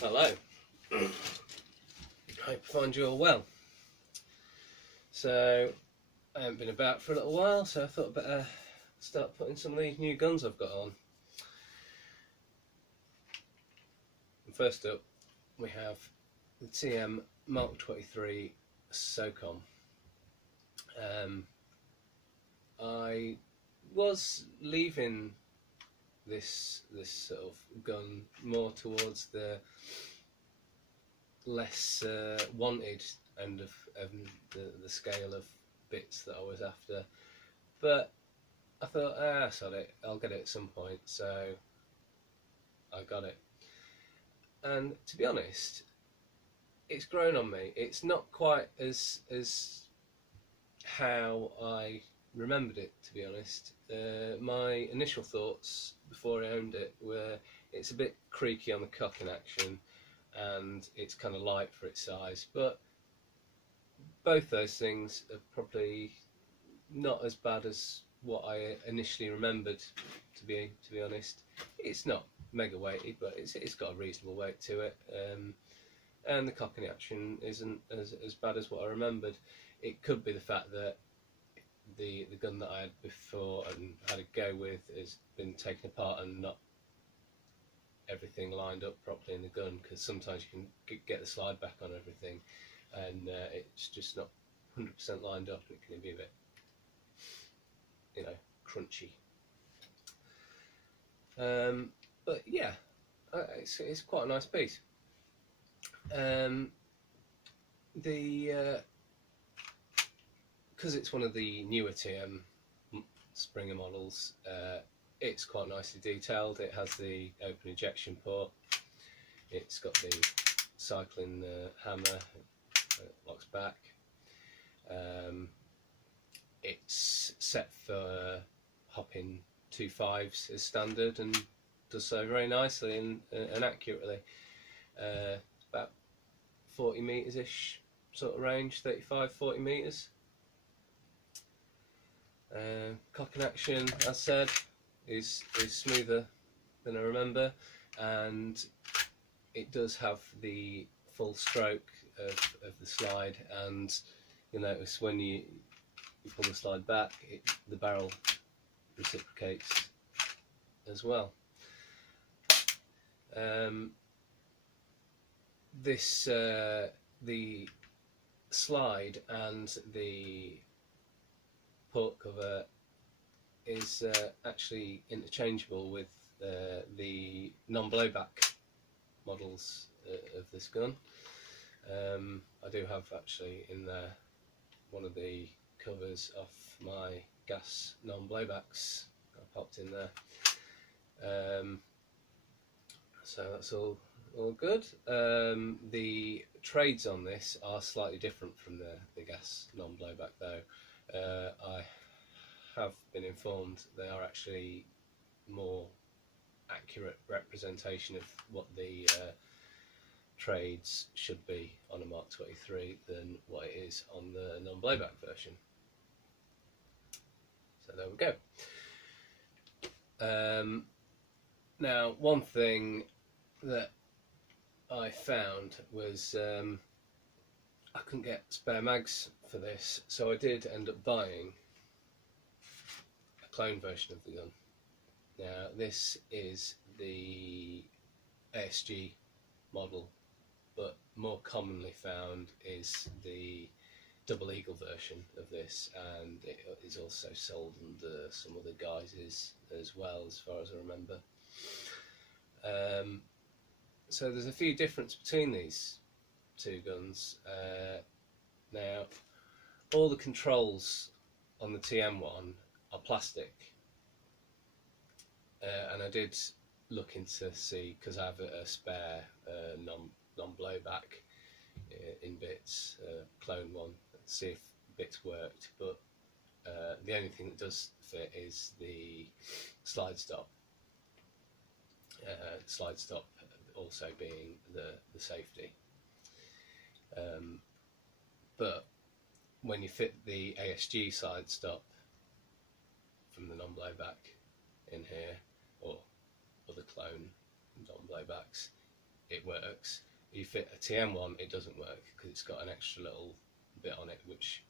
Hello. Hope you find you all well. So, I haven't been about for a little while, so I thought I'd better start putting some of these new guns I've got on. And first up, we have the TM MK23 Socom. I was leaving this sort of gun more towards the less wanted end of the scale of bits that I was after, but I thought, sod it, I'll get it at some point, so I got it. And to be honest, it's grown on me. It's not quite as how I remembered it, to be honest. My initial thoughts before I owned it were it's a bit creaky on the cocking action and it's kind of light for its size, but both those things are probably not as bad as what I initially remembered, to be honest. It's not mega weighty, but it's got a reasonable weight to it, and the cocking action isn't as bad as what I remembered. It could be the fact that the gun that I had before and had a go with has been taken apart and not everything lined up properly in the gun, because sometimes you can get the slide back on everything and it's just not 100% lined up and it can be a bit, you know, crunchy. But yeah, it's quite a nice piece. Because it's one of the newer TM Springer models, it's quite nicely detailed. It has the open ejection port, it's got the cycling hammer, locks back, it's set for hopping 2.5s as standard and does so very nicely and accurately. It's about 40 metres ish sort of range, 35-40 metres. Cocking action, as said, is smoother than I remember, and it does have the full stroke of the slide, and you'll notice when you pull the slide back, the barrel reciprocates as well. The slide and the port cover is actually interchangeable with the non-blowback models of this gun. I do have actually in there one of the covers off my gas non-blowbacks I popped in there, so that's all good. The trades on this are slightly different from the gas non-blowback though. I have been informed they are actually more accurate representation of what the trades should be on a Mark 23 than what it is on the non-blowback version. So there we go. Now, one thing that I found was I couldn't get spare mags for this, so I did end up buying a clone version of the gun. Now, this is the ASG model, but more commonly found is the Double Eagle version of this, and it is also sold under some other guises as well, as far as I remember. So there's a few differences between these two guns. Now, all the controls on the TM one are plastic, and I did look into see, because I have a spare non-blowback in bits, clone one, see if bits worked, but the only thing that does fit is the slide stop. Slide stop also being the safety. But when you fit the ASG side stop from the non-blowback in here, or other clone non-blowbacks, it works. You fit a TM one, it doesn't work because it's got an extra little bit on it which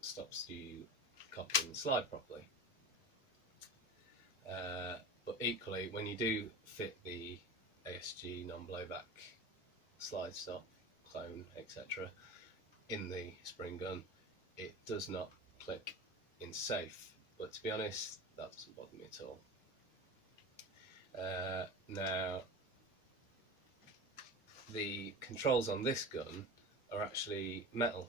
stops you copying the slide properly. But equally, when you do fit the ASG non-blowback slide stop, clone, etc. in the spring gun, it does not click in safe. But to be honest, that doesn't bother me at all. Now, the controls on this gun are actually metal.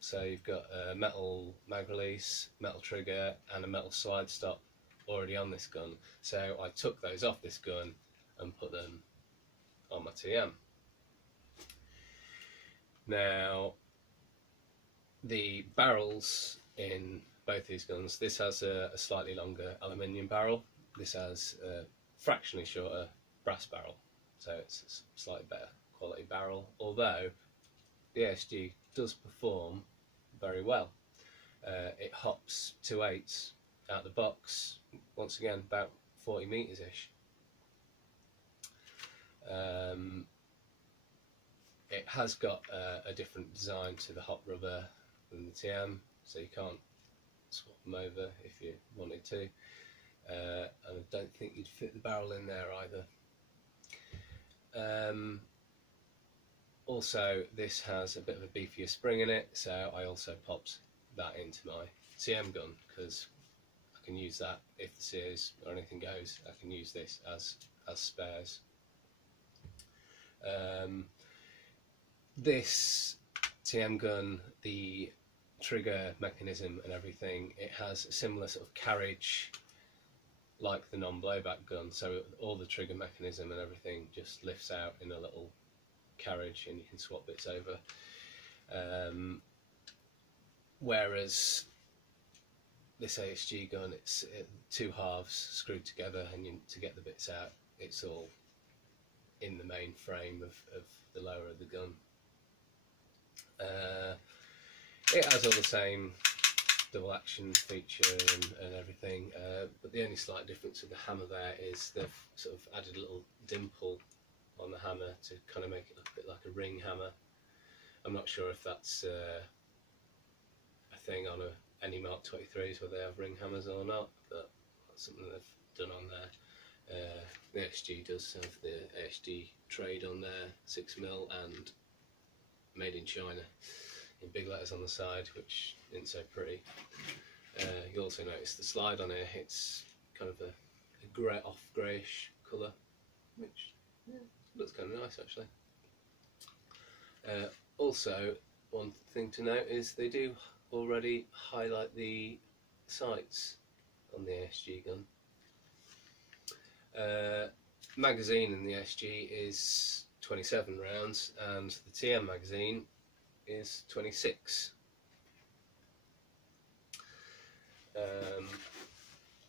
So you've got a metal mag release, metal trigger, and a metal slide stop already on this gun. So I took those off this gun and put them on my TM. Now, the barrels in both these guns, this has a slightly longer aluminium barrel, this has a fractionally shorter brass barrel, so it's a slightly better quality barrel, although the ASG does perform very well. It hops 2/8 out the box, once again about 40 metres ish. It has got a different design to the hot rubber than the TM, so you can't swap them over if you wanted to, and I don't think you'd fit the barrel in there either. Also, this has a bit of a beefier spring in it, so I also popped that into my TM gun because I can use that if the sears or anything goes. I can use this as spares. This TM gun, the trigger mechanism and everything, it has a similar sort of carriage like the non-blowback gun, so all the trigger mechanism and everything just lifts out in a little carriage and you can swap bits over. Whereas this ASG gun, it's two halves screwed together, and to get the bits out, it's all in the main frame of the lower of the gun. It has all the same double action feature and everything, but the only slight difference with the hammer there is they've sort of added a little dimple on the hammer to kind of make it look a bit like a ring hammer. I'm not sure if that's a thing on any Mark 23s where they have ring hammers or not, but that's something they've done on there. The ASG does have the ASG trade on there, 6mm and made in China in big letters on the side, which isn't so pretty. You'll also notice the slide on here, it's kind of a grey, off greyish colour, which looks kind of nice actually. Also, one thing to note is they do already highlight the sights on the ASG gun. Magazine in the ASG is 27 rounds and the TM magazine is 26.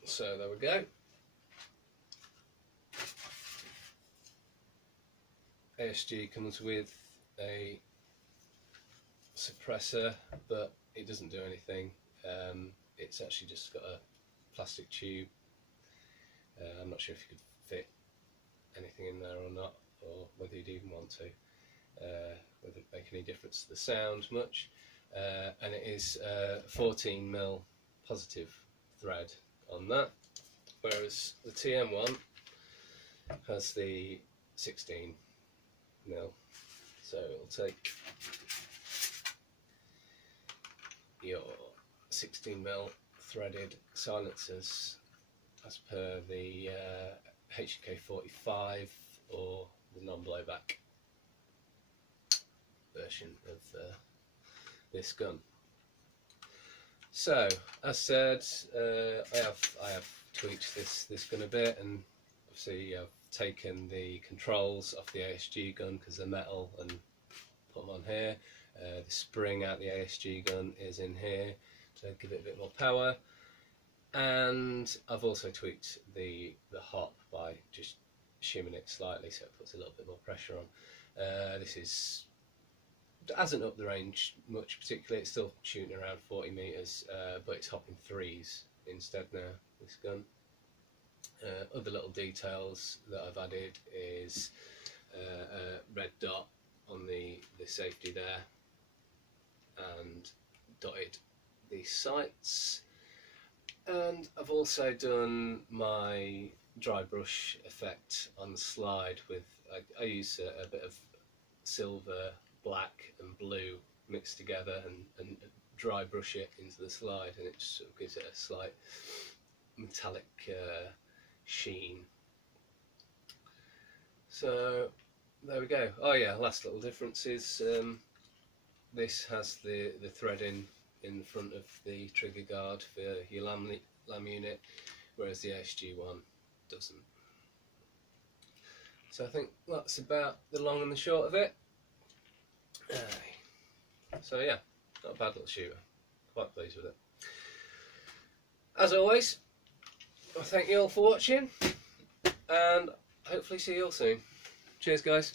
So there we go. ASG comes with a suppressor, but it doesn't do anything. It's actually just got a plastic tube. I'm not sure if you could fit anything in there or not, or whether you'd even want to, whether it make any difference to the sound much. And it is 14mm positive thread on that, whereas the TM one has the 16mm. So it'll take your 16mm threaded silencers as per the HK45 or the non-blowback version of this gun. So, as said, I have tweaked this gun a bit, and obviously I've taken the controls off the ASG gun because they're metal and put them on here. The spring out the ASG gun is in here to give it a bit more power, and I've also tweaked the hop by just shimming it slightly so it puts a little bit more pressure on. This hasn't upped the range much particularly, it's still shooting around 40 metres, but it's hopping 3s instead now, this gun. Other little details that I've added is a red dot on the safety there, and dotted the sights. And I've also done my dry brush effect on the slide with, I use a bit of silver, black and blue mixed together and dry brush it into the slide, and it just sort of gives it a slight metallic sheen. So there we go. Oh yeah, last little difference is this has the threading in the front of the trigger guard for your lam unit, whereas the ASG one doesn't. So I think that's about the long and the short of it. So yeah, not a bad little shooter. Quite pleased with it. As always, I thank you all for watching, and hopefully see you all soon. Cheers guys.